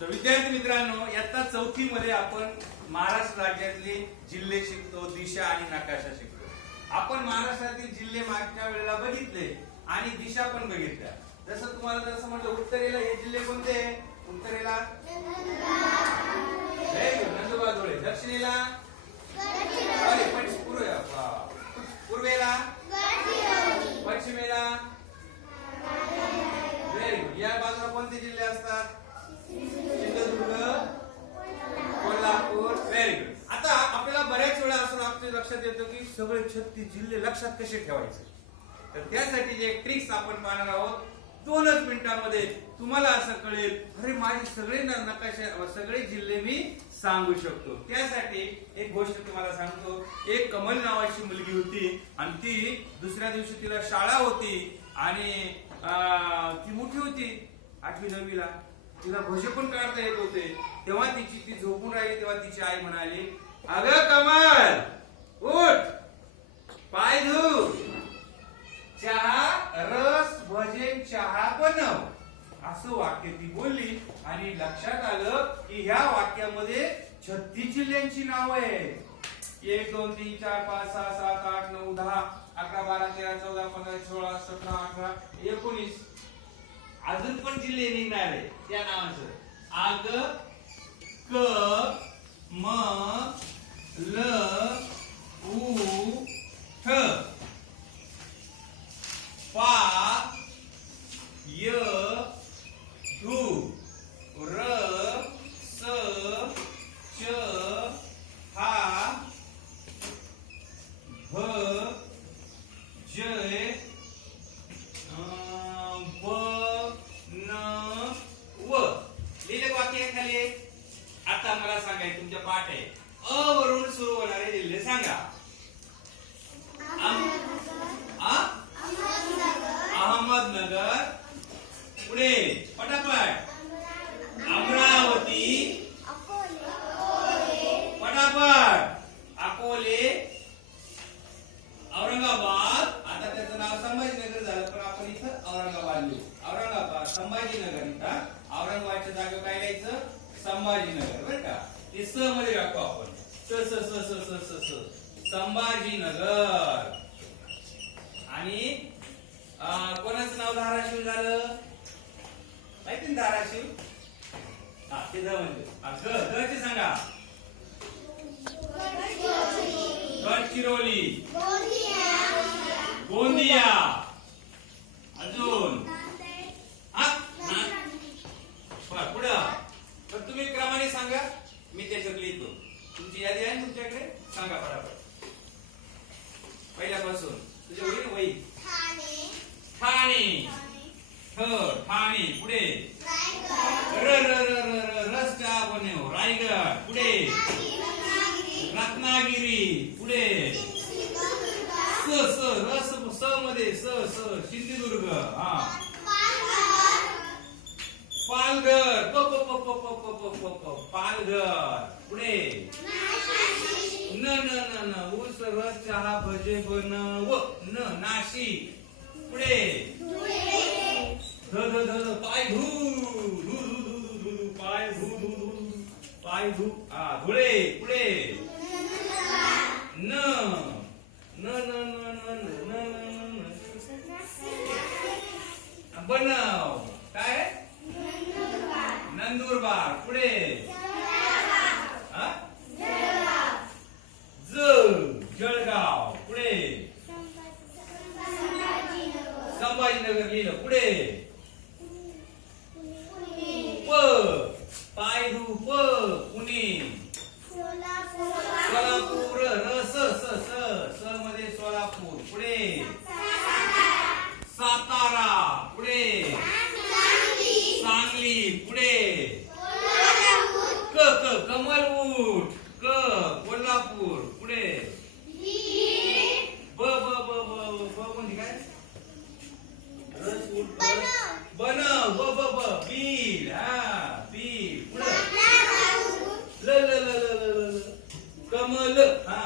तर विद्यार्थी मित्रांनो, इयत्ता 4थी मध्ये आपण महाराष्ट्र राज्यातले जिल्हे शिकतो, दिशा आणि नकाशा शिकतो. आपण महाराष्ट्रातील जिल्हे मागच्या वेळेला बघितले आणि दिशा पण बघितल्या. जसं तुम्हाला जसं म्हटलं, उत्तरेला हे जिल्हे कोणते? उत्तरेला नंदुरबार धुळे, दक्षिणेला पूर्वेला, पश्चिमेला या बाजूला कोणते जिल्हे असतात? सिंधुदुर्ग, कोल्हापूर. Very good. आता आपल्याला बऱ्याच वेळा असं आपल्या लक्षात येतं की सगळे 36 जिल्हे लक्षात कसे ठेवायचे. तर त्यासाठी जे ट्रिक्स आपण पाहणार आहोत 2च मिनिटांमध्ये तुम्हाला असं कळेल, अरे माझे सगळे नकाशे, सगळे जिल्हे मी सांगू शकतो. त्यासाठी एक गोष्ट तुम्हाला सांगतो. एक कमल नावाची मुलगी होती आणि ती दुसऱ्या दिवशी तिला शाळा होती आणि ती मोठी होती 8वी 9वीला. तिला भजे पण काढता येत होते. तेव्हा ती झोपून राहिली. तेव्हा तिची आई म्हणाली, अगं कमल उठ, पाय धु, चहा रस भजे चहा बनव, असं वाक्य ती बोलली. आणि लक्षात आलं की ह्या वाक्यामध्ये 36 जिल्ह्यांची नाव आहे. 1 2 3 4 5 6 7 8 9 10 11 12 13 14 15 16 17 18 19 अजून पण जिल्हे निघणार आहे त्या नावाचं. आग क म ल उ ठ पा य धु र स च हा भ ज ब न व. लिहिले वाक्य खाली. आता मला सांगाय तुमच्या पाठ आहे. अ वरून सुरू होणारे जिल्हे सांगा. अहमदनगर, पुढे पटापट अमरावती, पटापट अकोले, औरंगाबाद. आता त्याचं नाव संभाजीनगर झालं पण आपण इथं औरंगाबाद लिहू. औरंगाबाद, संभाजीनगर. इथं औरंगाबादच्या जागेवर काय लिहायचं? संभाजीनगर. बरं का? ते स मध्ये टाकू आपण. स स स स स स स संभाजीनगर. आणि कोणाचं नाव धाराशिव झालं? माहिती ना धाराशिव? हा ते ध म्हणजे ग चे सांगा. गडचिरोली, गोंदिया, अजून पुढं. तर तुम्ही क्रमाने सांगा, मी त्याच्यात लिहितो. तुमची यादी आहे तुमच्याकडे? सांगा पटापट पहिल्यापासून. तुझ्या होईल वही. ठाणे, ठाणे. पुढे र र र र रस्ता बनव. रायगड. पुढे रत्नागिरी. पुढे स स रस स मध्ये स स सिंधुदुर्ग. हा पालघर. प प प प प प प प पालघर. पुढे न न न न ऊस रस चहा भजे बनव. न नाशिक. पुढे ध ध ध ध पाय धु धु धु धु धु धु पाय धु धु धु पाय धु. धुळे. पुढे न न न न न न बनव. काय? नंदुरबार. पुढे जळगाव. पुढे संभाजीनगर लिहिलं. पुढे प पाय धु प पुणे. सोलापूर. र स स स स मध्ये सोलापूर. पुढे सातारा. पुढे सांगली. पुढे क क कमलवूट. क कोल्हापूर. पुढे ब ब ब ब ब म्हणजे काय? बनव. ब ब ब बीड. हा बीड. पुढे ल ल ल ल ल कमल. हा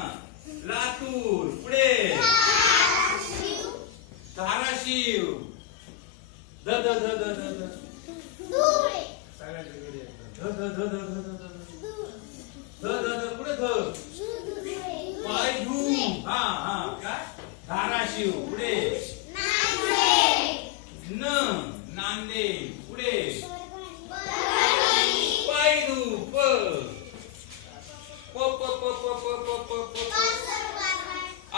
लातूर. पुढे धाराशिव. ध ध ध ध ध ध पुढे ध पायधू हा हा काय धाराशिव पुढे न नांदेड पुढे पायधू प प प प प प प प आ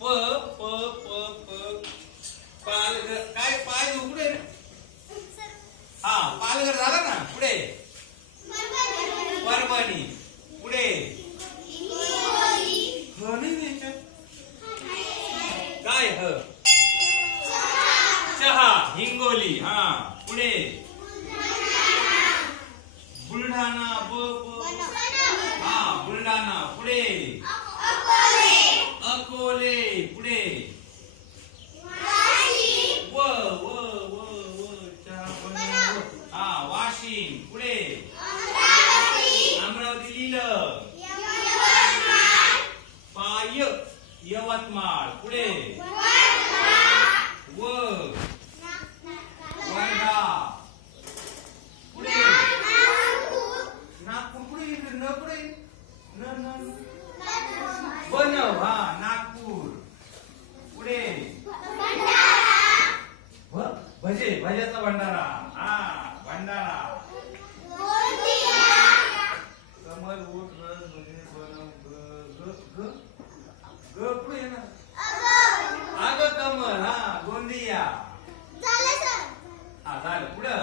प प प प पालघर काय पायधू पुढे हा पालघर झाला ना पुढे परभणी पुढे ह नाही याच्यात काय ह चहा हिंगोली हा पुढे बुलढाणा ब हा बुलढाणा पुढे अकोले पुढे व व व व चहा हा वाशिम पुढे अमरावती लिहिलं पाय यवतमाळ पुढे व वर्धा पुढे नागपूर पुढे न पुढे न बनव हा नागपूर पुढे भजे भज्याचा भंडारा हा भंडारा कमल ऊट रस भजे बनव ग ग पुढे ना आग कमल हा गोंदिया हा झालं पुढं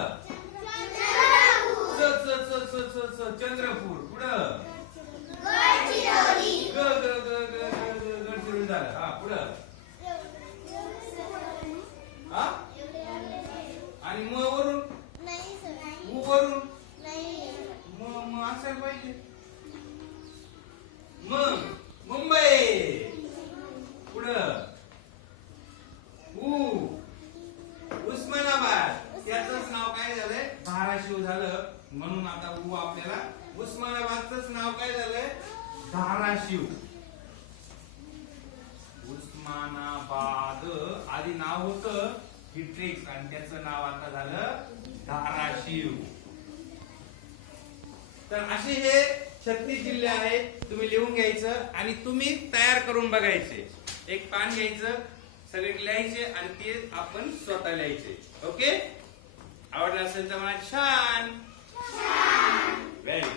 चंद्रपूर पुढं ग ग ग ग गडचिरोली झालं हा पुढं हा आणि म वरून उ वरून म असायला पाहिजे मुंबई पुढं उस्मानाबाद याचंच नाव काय झालंय धाराशिव झालं म्हणून आता आपल्याला उस्मानाबादच नाव काय झालंय धाराशिव उस्मानाबाद आधी नाव होतं हिट्रिक्स आणि त्याचं नाव आता झालं धाराशिव तर असे हे 36 जिल्हे आहेत तुम्ही लिहून घ्यायचं आणि तुम्ही तयार करून बघायचे एक पान घ्यायचं सगळे लिहायचे आणि ते आपण स्वतः लिहायचे ओके आवडलं असेल तर मला छान व्हेरी